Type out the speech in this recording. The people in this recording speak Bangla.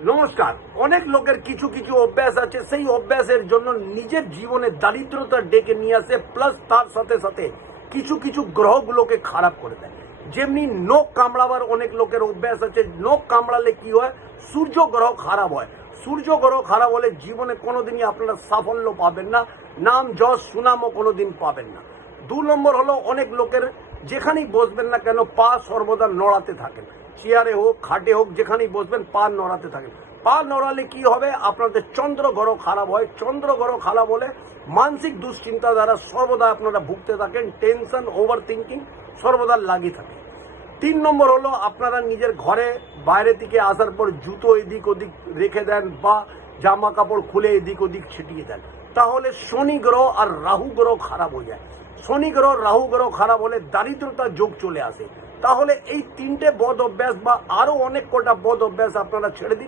নমস্কার। অনেক লোকের কিছু কিছু অভ্যাস আছে, সেই অভ্যাসের জন্য নিজের জীবনে দারিদ্রতা ডেকে নিয়ে আসে, প্লাস তার সাথে সাথে কিছু কিছু গ্রহগুলোকে খারাপ করে দেয়। যেমনি নখ কামড়াবার অনেক লোকের অভ্যাস আছে, নখ কামড়ালে কি হয়, সূর্য গ্রহ খারাপ হয়। সূর্য গ্রহ খারাপ হলে জীবনে কোনোদিনই আপনারা সাফল্য পাবেন না, নাম যশ সুনামও কোনোদিন পাবেন না। 2 নম্বর হলো, অনেক লোকের যেখানেই বসবেন না কেন পা সর্বদা নড়াতে থাকেন, চেয়ারে হোক খাটে হোক যেখানেই বসবেন পা নড়াতে থাকেন। পা নড়ালে কি হবে, আপনাদের চন্দ্র গ্রহ খারাপ হয়। চন্দ্র গ্রহ খারাপ হলে মানসিক দুশ্চিন্তা দ্বারা সর্বদা আপনারা ভুগতে থাকেন, টেনশন ওভার থিঙ্কিং সর্বদা লাগিয়ে থাকে। 3 নম্বর হলো, আপনারা নিজের ঘরে বাইরে থেকে আসার পর জুতো এদিক ওদিক রেখে দেন বা জামা কাপড় খুলে এদিক ওদিক ছিটিয়ে দেন, তাহলে শনি গ্রহ আর রাহু গ্রহ খারাপ হয়ে যায়। শনি গ্রহ রাহু গ্রহ খারাপ হলে দারিদ্রতার যোগ চলে আসে। তাহলে এই 3টে বদ অভ্যাস বা আরো অনেক কটা বদ অভ্যাস আপনারা ছেড়ে দিন।